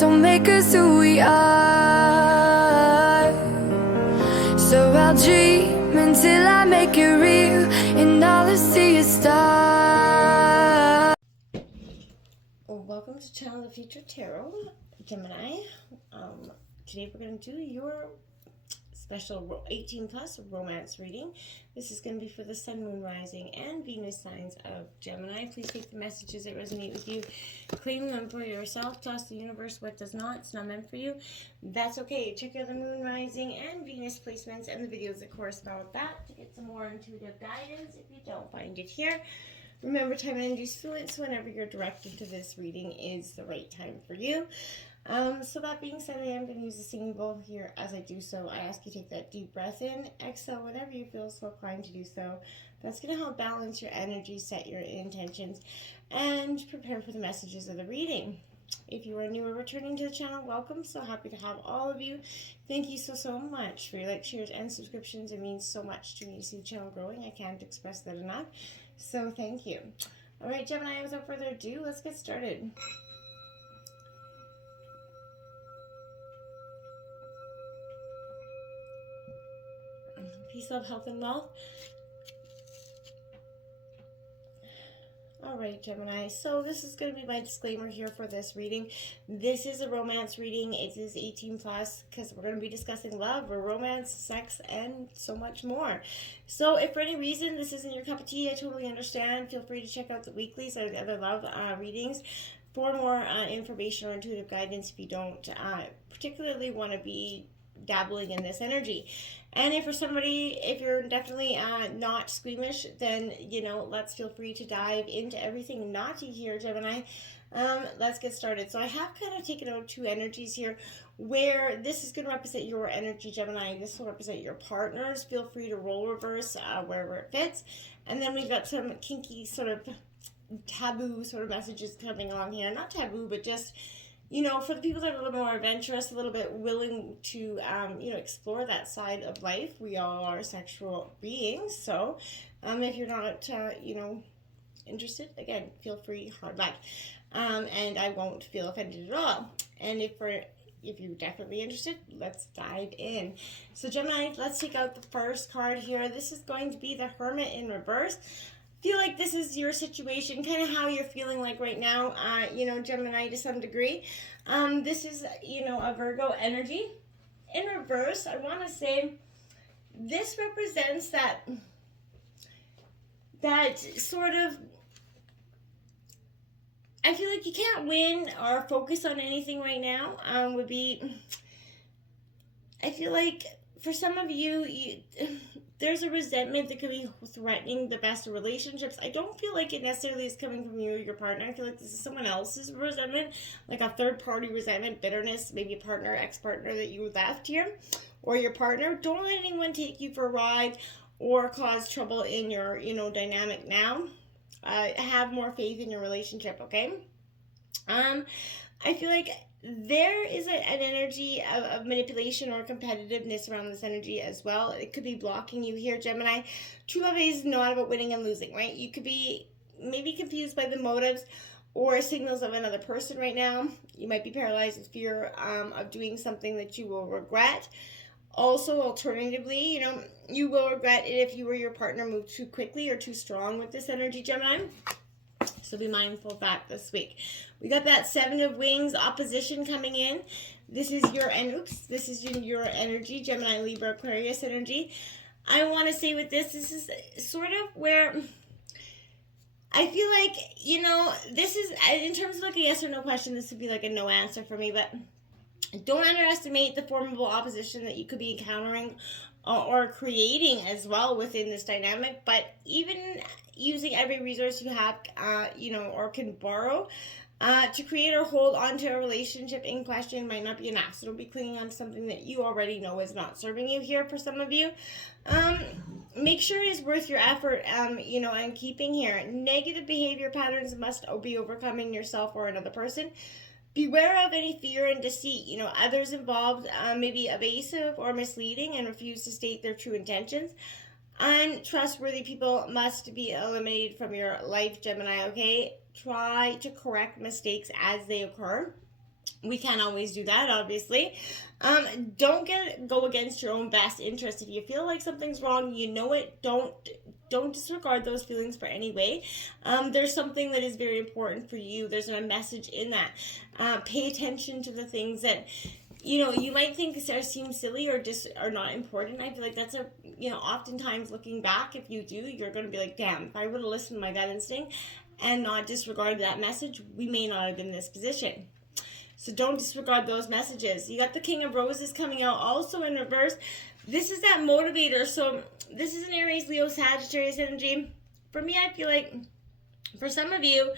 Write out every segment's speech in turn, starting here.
don't make us who we are. So I'll dream until I make it real, and all I see is stars. Welcome to Channel of the Future Tarot, Gemini. Today we're going to do your special 18 plus romance reading. This is going to be for the Sun, Moon, Rising, and Venus signs of Gemini. Please take the messages that resonate with you, claim them for yourself, toss the universe what does not. It's not meant for you. That's okay. Check out the Moon, Rising, and Venus placements and the videos that correspond with that to get some more intuitive guidance if you don't find it here. Remember, time and energy is fluid, so whenever you're directed to this reading is the right time for you. So that being said, I am going to use a singing bowl here. As I do so, I ask you to take that deep breath in, exhale whenever you feel so inclined to do so. That's going to help balance your energy, set your intentions, and prepare for the messages of the reading. If you are new or returning to the channel, welcome. So happy to have all of you. Thank you so much for your likes, shares, and subscriptions. It means so much to me to see the channel growing. I can't express that enough. So thank you. All right, Gemini, without further ado, let's get started. Peace, love, health, and wealth. All right, Gemini. So this is going to be my disclaimer here for this reading. This is a romance reading. It is 18 plus because we're going to be discussing love or romance, sex, and so much more. So if for any reason this isn't your cup of tea, I totally understand. Feel free to check out the weeklies or the other love readings for more information or intuitive guidance if you don't particularly want to be dabbling in this energy. And if for somebody, if you're definitely not squeamish, then, you know, let's feel free to dive into everything naughty here, Gemini. Let's get started. So I have kind of taken out two energies here where this is going to represent your energy, Gemini. This will represent your partners. Feel free to roll reverse wherever it fits. And then we've got some kinky sort of taboo sort of messages coming along here. Not taboo, but just, you know, for the people that are a little more adventurous, a little bit willing to, you know, explore that side of life. We all are sexual beings. So if you're not, you know, interested, again, feel free, hard luck. And I won't feel offended at all. And if you're definitely interested, let's dive in. So Gemini, let's take out the first card here. This is going to be the Hermit in reverse. Feel like this is your situation, kind of how you're feeling like right now, you know, Gemini, to some degree. This is, you know, a Virgo energy. In reverse, I want to say this represents that sort of, I feel like you can't win or focus on anything right now, would be, I feel like for some of you, there's a resentment that could be threatening the best of relationships. I don't feel like it necessarily is coming from you or your partner. I feel like this is someone else's resentment, like a third-party resentment, bitterness, maybe a partner, ex-partner that you left here, or your partner. Don't let anyone take you for a ride or cause trouble in your, you know, dynamic now. Have more faith in your relationship, okay? I feel like there is an energy of manipulation or competitiveness around this energy as well. It could be blocking you here, Gemini. True love is not about winning and losing, right? You could be maybe confused by the motives or signals of another person right now. You might be paralyzed with fear of doing something that you will regret. Also, alternatively, you know, you will regret it if you or your partner moved too quickly or too strong with this energy, Gemini. So be mindful of that this week. We got that Seven of Wings opposition coming in. This is your, and oops, this is your energy, Gemini, Libra, Aquarius energy. I want to say with this is sort of where I feel like, you know, this is, in terms of like a yes or no question, this would be like a no answer for me, but don't underestimate the formidable opposition that you could be encountering or creating as well within this dynamic. But even using every resource you have, you know, or can borrow to create or hold onto a relationship in question might not be enough. So don't be clinging on to something that you already know is not serving you here for some of you. Make sure it is worth your effort, you know, and keeping here. Negative behavior patterns must be overcoming yourself or another person. Beware of any fear and deceit. You know, others involved may be evasive or misleading and refuse to state their true intentions. Untrustworthy people must be eliminated from your life, Gemini, okay? Try to correct mistakes as they occur. We can't always do that, obviously. Don't go against your own best interest. If you feel like something's wrong, you know it. Don't disregard those feelings for any way. There's something that is very important for you. There's a message in that. Pay attention to the things that you might think seem silly or just are not important. I feel like that's oftentimes looking back, if you do, you're going to be like, damn, if I would have listened to my gut instinct and not disregarded that message, we may not have been in this position. So don't disregard those messages. You got the King of Roses coming out also in reverse. This is that motivator. So this is an Aries, Leo, Sagittarius energy. For me, I feel like for some of you,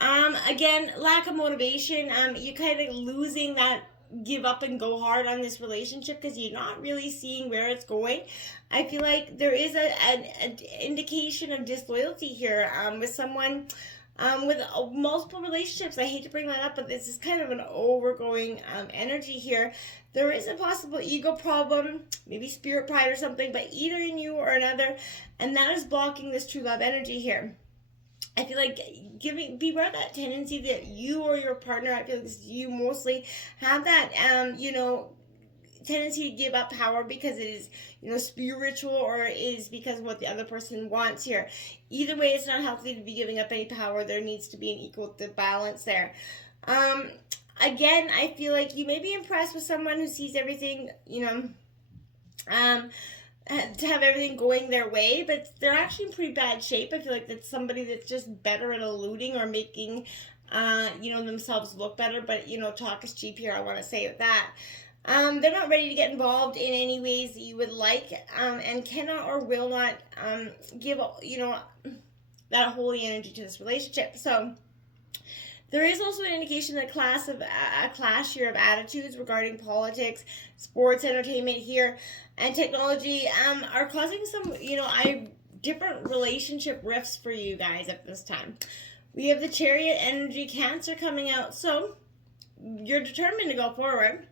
again, lack of motivation. You're kind of losing that give up and go hard on this relationship because you're not really seeing where it's going. I feel like there is an indication of disloyalty here with someone with multiple relationships. I hate to bring that up, but this is kind of an overgoing energy here. There is a possible ego problem, maybe spirit pride or something, but either in you or another, and that is blocking this true love energy here. I feel like beware that tendency that you or your partner, I feel like you mostly have that, tendency to give up power because it is, spiritual, or it is because of what the other person wants here. Either way, it's not healthy to be giving up any power. There needs to be an equal balance there. Again, I feel like you may be impressed with someone who sees everything, to have everything going their way, but they're actually in pretty bad shape. I feel like that's somebody that's just better at eluding or making, themselves look better. But, talk is cheap here, I want to say with that. They're not ready to get involved in any ways that you would like, and cannot or will not give, that holy energy to this relationship. So there is also an indication that a clash here of attitudes regarding politics, sports, entertainment here, and technology are causing some, different relationship rifts for you guys at this time. We have the Chariot energy, Cancer coming out, so you're determined to go forward.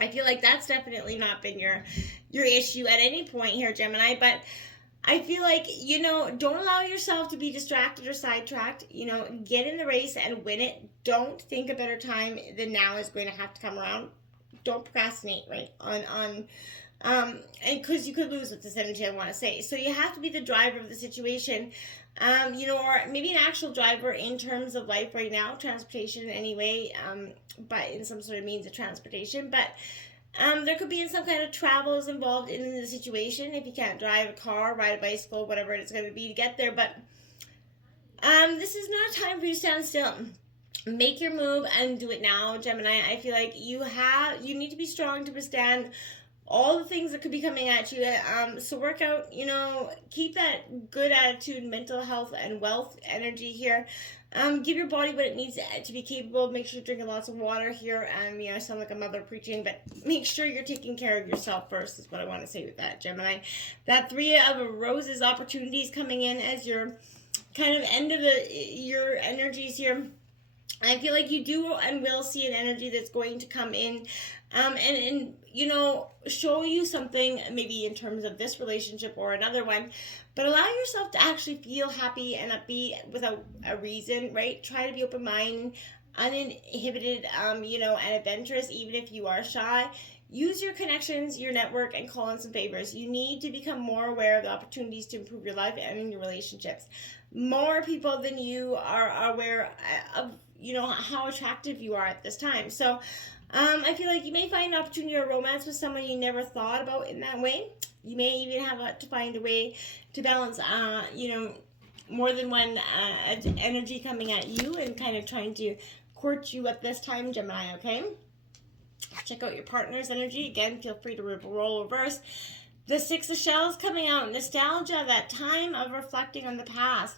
I feel like that's definitely not been your issue at any point here, Gemini, but I feel like, don't allow yourself to be distracted or sidetracked. Get in the race and win it. Don't think a better time than now is going to have to come around. Don't procrastinate, right? And because you could lose with this energy, I want to say. So you have to be the driver of the situation, or maybe an actual driver in terms of life right now, transportation anyway, but in some sort of means of transportation. But there could be some kind of travels involved in the situation if you can't drive a car, ride a bicycle, whatever it's going to be to get there. But this is not a time for you to stand still. Make your move and do it now, Gemini. I feel like you need to be strong to withstand all the things that could be coming at you. So work out, keep that good attitude, mental health, and wealth energy here. Give your body what it needs to be capable. Make sure you're drinking lots of water here. I sound like a mother preaching, but make sure you're taking care of yourself first is what I want to say with that, Gemini. That Three of Roses opportunities coming in as your kind of end of your energies here. I feel like you do and will see an energy that's going to come in and show you something maybe in terms of this relationship or another one, but allow yourself to actually feel happy and upbeat without a reason, right? Try to be open-minded, uninhibited, and adventurous, even if you are shy. Use your connections, your network, and call in some favors. You need to become more aware of the opportunities to improve your life and your relationships. More people than you are aware of, how attractive you are at this time. So I feel like you may find an opportunity or romance with someone you never thought about in that way. You may even have to find a way to balance, more than one energy coming at you and kind of trying to court you at this time, Gemini, okay? Check out your partner's energy. Again, feel free to roll reverse. The Six of Shells coming out. Nostalgia, that time of reflecting on the past.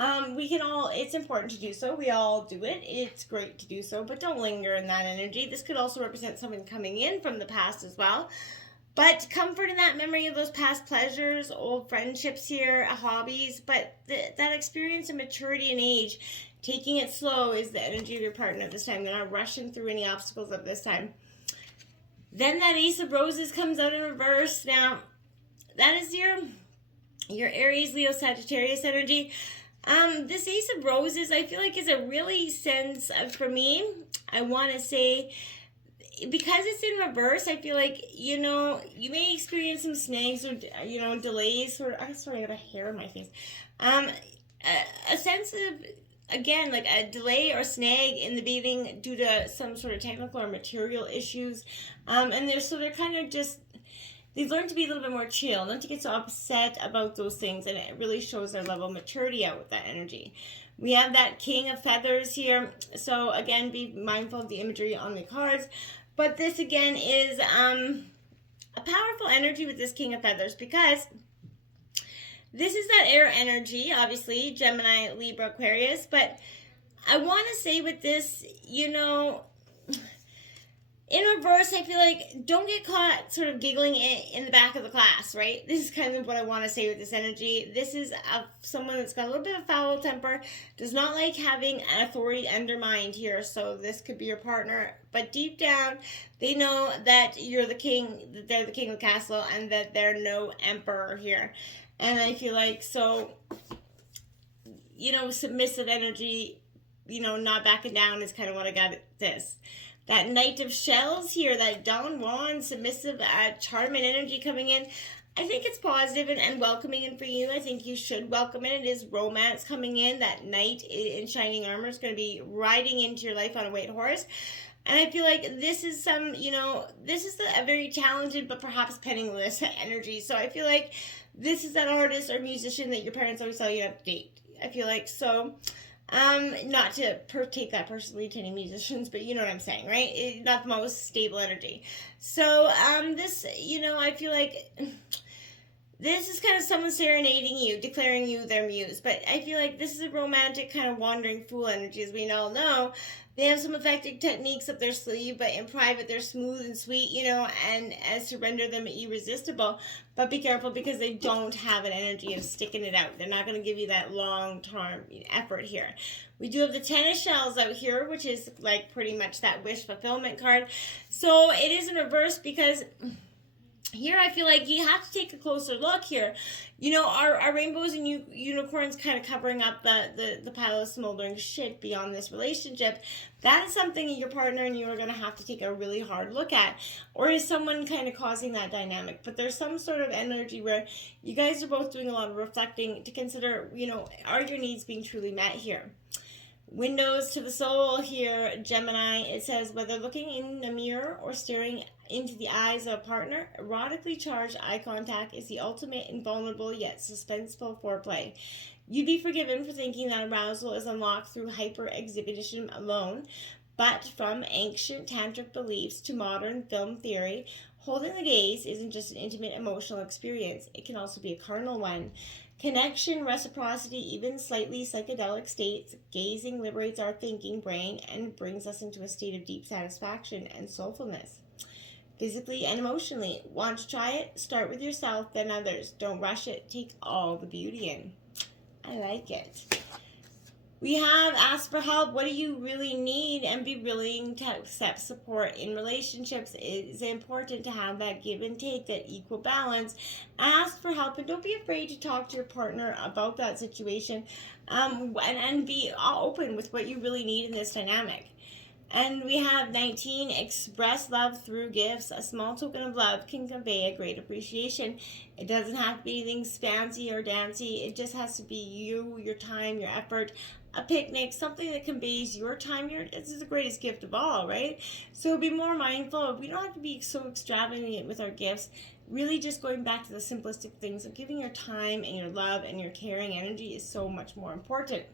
It's important to do so. We all do it. It's great to do so, but don't linger in that energy. This could also represent someone coming in from the past as well. But comfort in that memory of those past pleasures, old friendships here, hobbies, but that experience and maturity and age, taking it slow is the energy of your partner at this time. They're not rushing through any obstacles at this time. Then that Ace of Roses comes out in reverse. Now, that is your Aries, Leo, Sagittarius energy. This Ace of Roses, I feel like is a really sense of, for me, I want to say, because it's in reverse, I feel like, you may experience some snags or, delays. Or, I'm sorry, I got a hair in my face. A sense of, again, like a delay or snag in the beating due to some sort of technical or material issues. And they're kind of just, they've learned to be a little bit more chill, not to get so upset about those things, and it really shows their level of maturity out with that energy. We have that King of Feathers here, so again, be mindful of the imagery on the cards. But this again is a powerful energy with this King of Feathers, because this is that air energy, obviously, Gemini, Libra, Aquarius. But I want to say with this, in reverse, I feel like don't get caught sort of giggling in the back of the class, right? This is kind of what I want to say with this energy. This is someone that's got a little bit of foul temper, does not like having an authority undermined here. So this could be your partner, but deep down, they know that you're the king, that they're the king of the castle, and that they're no emperor here. And I feel like, so, submissive energy, not backing down is kind of what I got at this. That Knight of Shells here, that Don Juan, submissive, charming energy coming in. I think it's positive and welcoming in for you. I think you should welcome it. It is romance coming in. That knight in shining armor is going to be riding into your life on a white horse. And I feel like this is a very talented but perhaps penniless energy. So I feel like this is that artist or musician that your parents always tell you to date. I feel like so. Not to take that personally to any musicians, but you know what I'm saying, right? Not the most stable energy. So, this, I feel like this is kind of someone serenading you, declaring you their muse. But I feel like this is a romantic kind of wandering fool energy, as we all know. They have some effective techniques up their sleeve, but in private they're smooth and sweet, and as to render them irresistible. But be careful, because they don't have an energy of sticking it out. They're not going to give you that long-term effort here. We do have the Ten of Shells out here, which is like pretty much that wish fulfillment card. So it is in reverse, because here I feel like you have to take a closer look here. Our rainbows and unicorns kind of covering up the pile of smoldering shit beyond this relationship. That is something your partner and you are going to have to take a really hard look at. Or is someone kind of causing that dynamic? But there's some sort of energy where you guys are both doing a lot of reflecting to consider, are your needs being truly met here? Windows to the soul here, Gemini. It says, whether looking in a mirror or staring into the eyes of a partner, erotically charged eye contact is the ultimate invulnerable yet suspenseful foreplay. You'd be forgiven for thinking that arousal is unlocked through hyper-exhibition alone, but from ancient tantric beliefs to modern film theory, holding the gaze isn't just an intimate emotional experience. It can also be a carnal one. Connection, reciprocity, even slightly psychedelic states, gazing liberates our thinking brain and brings us into a state of deep satisfaction and soulfulness. Physically and emotionally. Want to try it? Start with yourself, then others. Don't rush it. Take all the beauty in. I like it. We have ask for help. What do you really need? And be willing to accept support in relationships. It is important to have that give and take, that equal balance. Ask for help, and don't be afraid to talk to your partner about that situation, and be open with what you really need in this dynamic. And we have 19, express love through gifts. A small token of love can convey a great appreciation. It doesn't have to be anything fancy or dancy. It just has to be you, your time, your effort. A picnic, something that conveys your time. This is the greatest gift of all, right? So be more mindful. We don't have to be so extravagant with our gifts. Really just going back to the simplistic things of giving your time and your love and your caring energy is so much more important.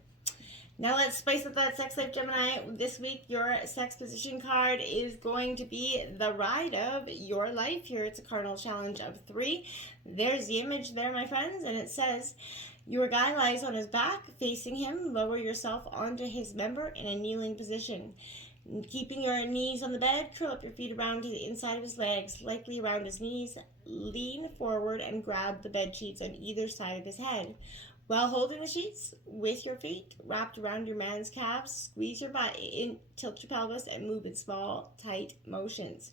Now let's spice up that sex life, Gemini. This week, your sex position card is going to be the ride of your life here. It's a cardinal challenge of 3. There's the image there, my friends, and it says, your guy lies on his back, facing him. Lower yourself onto his member in a kneeling position. Keeping your knees on the bed, curl up your feet around to the inside of his legs, likely around his knees. Lean forward and grab the bed sheets on either side of his head. While holding the sheets with your feet wrapped around your man's calves, squeeze your butt in, tilt your pelvis, and move in small, tight motions.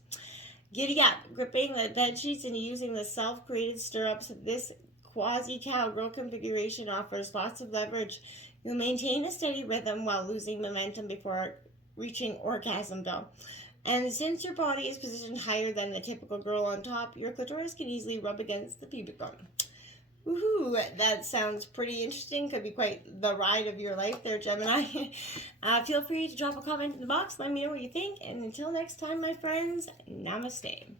Giddy up, gripping the bed sheets and using the self-created stirrups. This quasi-cowgirl configuration offers lots of leverage. You'll maintain a steady rhythm while losing momentum before reaching orgasm, though. And since your body is positioned higher than the typical girl on top, your clitoris can easily rub against the pubic bone. Woohoo! That sounds pretty interesting. Could be quite the ride of your life there, Gemini. Feel free to drop a comment in the box. Let me know what you think. And until next time, my friends, namaste.